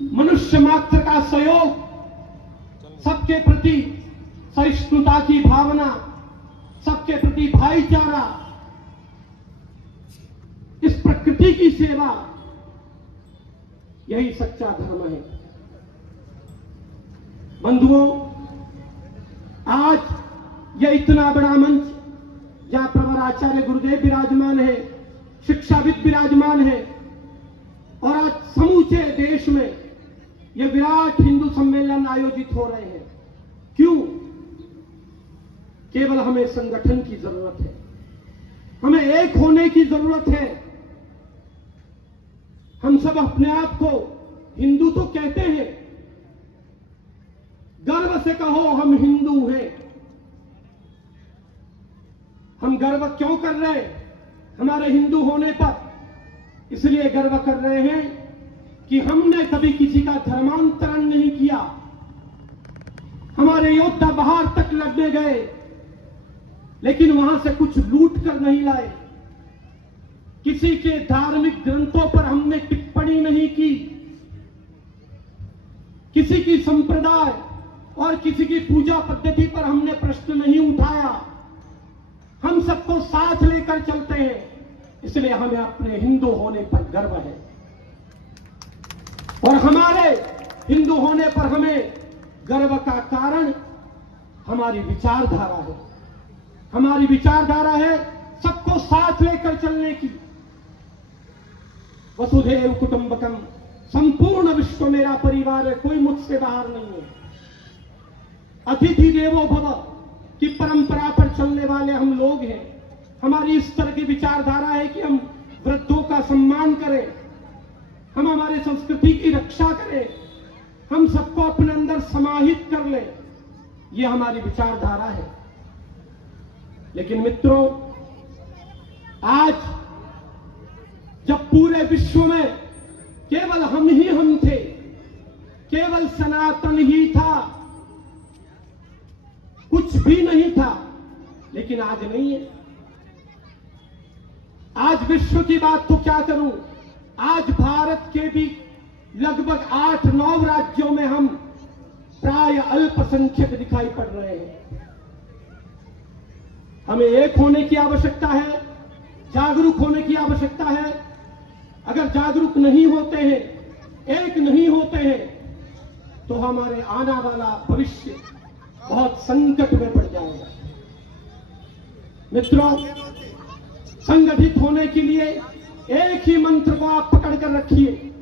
मनुष्य मात्र का सहयोग, सबके प्रति सहिष्णुता की भावना, सबके प्रति भाईचारा, इस प्रकृति की सेवा, यही सच्चा धर्म है। बंधुओं, आज यह इतना बड़ा मंच जहां प्रवर आचार्य गुरुदेव विराजमान है, शिक्षाविद विराजमान है, और आज समूचे देश में यह विराट हिंदू सम्मेलन आयोजित हो रहे हैं। क्यों? केवल हमें संगठन की जरूरत है, हमें एक होने की जरूरत है। हम सब अपने आप को हिंदू तो कहते हैं, गर्व से कहो हम हिंदू हैं। हम गर्व क्यों कर रहे हैं हमारे हिंदू होने पर? इसलिए गर्व कर रहे हैं कि हमने कभी किसी का धर्मांतरण नहीं किया। हमारे योद्धा बाहर तक लड़ने गए, लेकिन वहां से कुछ लूट कर नहीं लाए। किसी के धार्मिक ग्रंथों पर हमने टिप्पणी नहीं की, किसी की संप्रदाय और किसी की पूजा पद्धति पर हमने प्रश्न नहीं उठाया। हम सबको साथ लेकर चलते हैं, इसलिए हमें अपने हिंदू होने पर गर्व है। और हमारे हिंदू होने पर हमें गर्व का कारण हमारी विचारधारा है। हमारी विचारधारा है सबको साथ लेकर चलने की। वसुधैव कुटुंबकम, संपूर्ण विश्व मेरा परिवार है, कोई मुझसे बाहर नहीं है। अतिथि देवो भव की परंपरा पर चलने वाले हम लोग हैं। हमारी इस तरह की विचारधारा है कि हम वृद्धों का सम्मान करें, हम हमारी संस्कृति की रक्षा करें, हम सबको अपने अंदर समाहित कर लें। यह हमारी विचारधारा है। लेकिन मित्रों, आज जब पूरे विश्व में केवल हम ही हम थे, केवल सनातन ही था, कुछ भी नहीं था, लेकिन आज नहीं है। आज विश्व की बात तो क्या करूं, आज भारत के भी लगभग 8-9 राज्यों में हम प्राय अल्पसंख्यक दिखाई पड़ रहे हैं। हमें एक होने की आवश्यकता है, जागरूक होने की आवश्यकता है। अगर जागरूक नहीं होते हैं, एक नहीं होते हैं, तो हमारे आने वाला भविष्य बहुत संकट में पड़ जाएगा। मित्रों, संगठित होने के लिए एक ही मंत्र को आप पकड़ कर रखिए।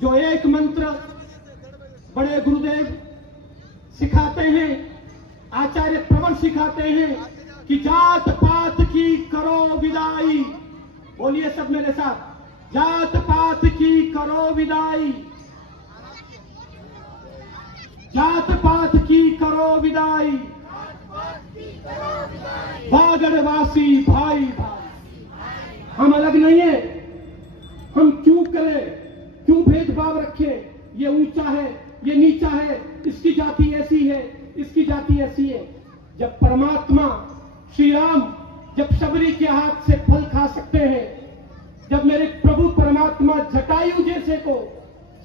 जो एक मंत्र बड़े गुरुदेव सिखाते हैं, आचार्य प्रवर सिखाते हैं कि जात पात की करो विदाई। बोलिए सब मेरे साथ, जात पात की करो विदाई, जात पात की करो विदाई, बागड़वासी भाई भाई। हम अलग नहीं है, हम क्यों करें, क्यों भेदभाव रखें? ये ऊंचा है, ये नीचा है, इसकी जाति ऐसी है, इसकी जाति ऐसी है। जब परमात्मा श्री राम जब शबरी के हाथ से फल खा सकते हैं, जब मेरे प्रभु परमात्मा जटायु जैसे को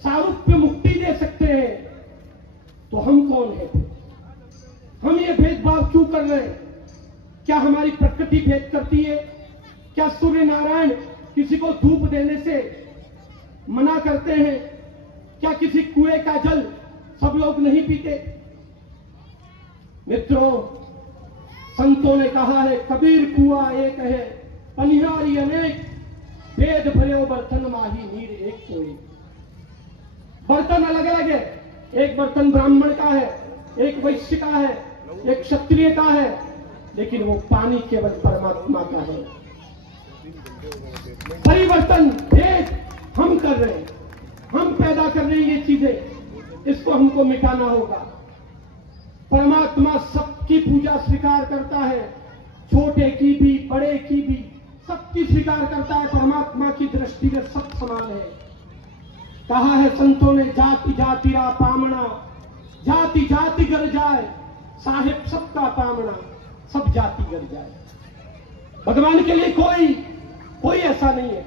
सारूप्य मुक्ति दे सकते हैं, तो हम कौन है? हम ये भेदभाव क्यों कर रहे हैं? क्या हमारी प्रकृति भेद करती है? क्या सूर्य नारायण किसी को धूप देने से मना करते हैं? क्या किसी कुएं का जल सब लोग नहीं पीते? मित्रों, संतों ने कहा है, कबीर कुआं एक है, पनिहारी अनेक, भेद भरे बर्तन माही नीर एक कोई। बर्तन अलग अलग है, एक बर्तन ब्राह्मण का है, एक वैश्य का है, एक क्षत्रिय का है, लेकिन वो पानी केवल परमात्मा का है। परिवर्तन भेद हम कर रहे हैं, हम पैदा कर रहे हैं ये चीजें, इसको हमको मिटाना होगा। परमात्मा सबकी पूजा स्वीकार करता है, छोटे की भी, बड़े की भी, सबकी स्वीकार करता है। परमात्मा की दृष्टि में सब समान है। कहा है संतों ने, जाति जातिरा पामना, जाति जाति गर जाए, साहेब सबका पामना, सब जाति गर जाए। भगवान के लिए कोई ऐसा नहीं है।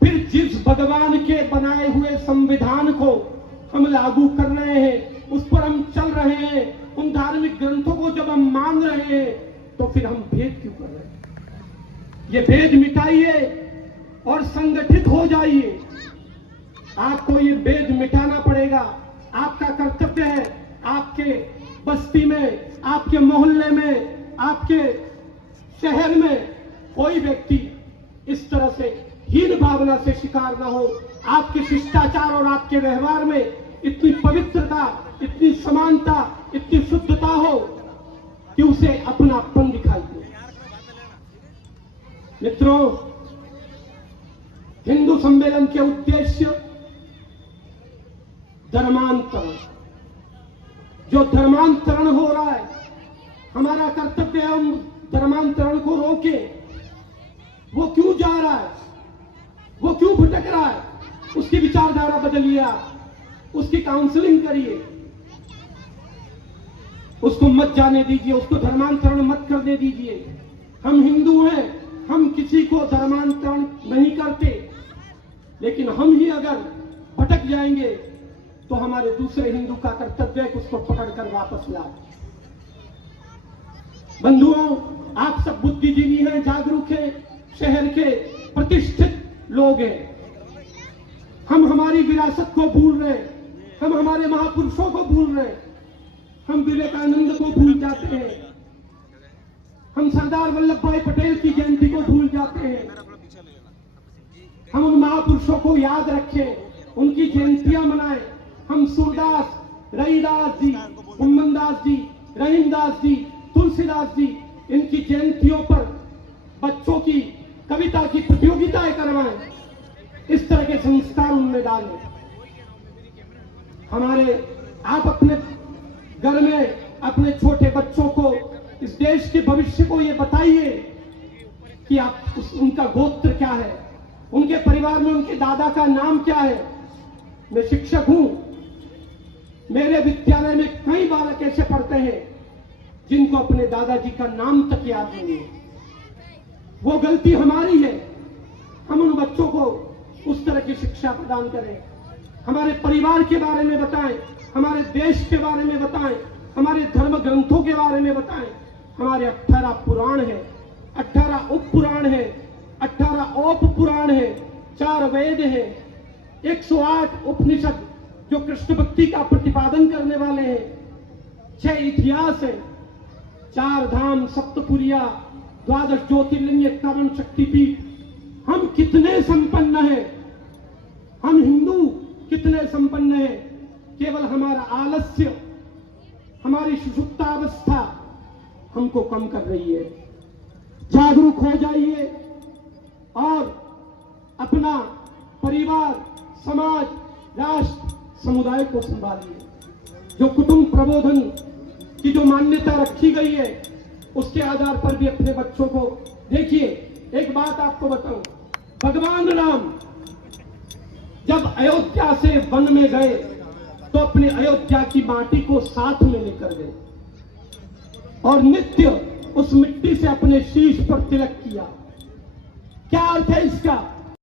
फिर जिस भगवान के बनाए हुए संविधान को हम लागू कर रहे हैं, उस पर हम चल रहे हैं, उन धार्मिक ग्रंथों को जब हम मान रहे हैं, तो फिर हम भेद क्यों कर रहे हैं? ये भेद मिटाइए और संगठित हो जाइए। आपको ये भेद मिटाना पड़ेगा। आपका कर्तव्य है। आपके बस्ती में, आपके मोहल्ले में, आपके शहर में कोई व्यक्ति इस तरह से हीन भावना से शिकार ना हो। आपके शिष्टाचार और आपके व्यवहार में इतनी पवित्रता, इतनी समानता, इतनी शुद्धता हो कि उसे अपनापन दिखाई दे। मित्रों, हिंदू सम्मेलन के उद्देश्य धर्मांतरण, जो धर्मांतरण हो रहा है, हमारा कर्तव्य है हम धर्मांतरण को रोके। वो क्यों जा रहा है, वो क्यों भटक रहा है, उसकी विचारधारा बदलिए, आप उसकी काउंसलिंग करिए, उसको मत जाने दीजिए, उसको धर्मांतरण मत करने दीजिए। हम हिंदू हैं, हम किसी को धर्मांतरण नहीं करते, लेकिन हम ही अगर भटक जाएंगे तो हमारे दूसरे हिंदू का कर्तव्य है कि उसको पकड़कर वापस लाए। बंधुओं, आप सब बुद्धिजीवी हैं, जागरूक हैं, शहर के प्रतिष्ठित लोग हैं। हम हमारी विरासत को भूल रहे हैं, हम हमारे महापुरुषों को भूल रहे हैं, हम विवेकानंद को भूल जाते हैं, हम सरदार वल्लभ भाई पटेल की जयंती को भूल जाते हैं। हम उन महापुरुषों को याद रखें, उनकी जयंतियां मनाएं। हम सूरदास, रहीदास जी, उम्मनदास जी, रहीमदास जी, तुलसीदास जी, इनकी जयंतियों पर बच्चों की कविता की प्रतियोगिताएं करवाएं। इस तरह के संस्कार उनमें डालें। आप अपने घर में अपने छोटे बच्चों को, इस देश के भविष्य को ये बताइए कि उनका गोत्र क्या है, उनके परिवार में उनके दादा का नाम क्या है। मैं शिक्षक हूं, मेरे विद्यालय में कई बालक ऐसे पढ़ते हैं जिनको अपने दादाजी का नाम तक याद नहीं है। वो गलती हमारी है। हम उन बच्चों को उस तरह की शिक्षा प्रदान करें, हमारे परिवार के बारे में बताएं, हमारे देश के बारे में बताएं, हमारे धर्म ग्रंथों के बारे में बताएं। हमारे 18 पुराण है, 18 उप पुराण है, 18 ओप पुराण है, 4 वेद है, 108 उपनिषद जो कृष्ण भक्ति का प्रतिपादन करने वाले हैं, 6 इतिहास है, 4 धाम, सप्तपुरिया, 12 ज्योतिर्लिंग, 51 शक्तिपीठ। हम कितने संपन्न हैं, हम हिंदू कितने संपन्न हैं। केवल हमारा आलस्य, हमारी सुषुप्तावस्था हमको कम कर रही है। जागरूक हो जाइए और अपना परिवार, समाज, राष्ट्र, समुदाय को संभालिए। जो कुटुंब प्रबोधन की जो मान्यता रखी गई है, उसके आधार पर भी अपने बच्चों को देखिए। एक बात आपको बताऊं, भगवान राम जब अयोध्या से वन में गए तो अपने अयोध्या की माटी को साथ में लेकर गए और नित्य उस मिट्टी से अपने शीश पर तिलक किया। क्या अर्थ है इसका?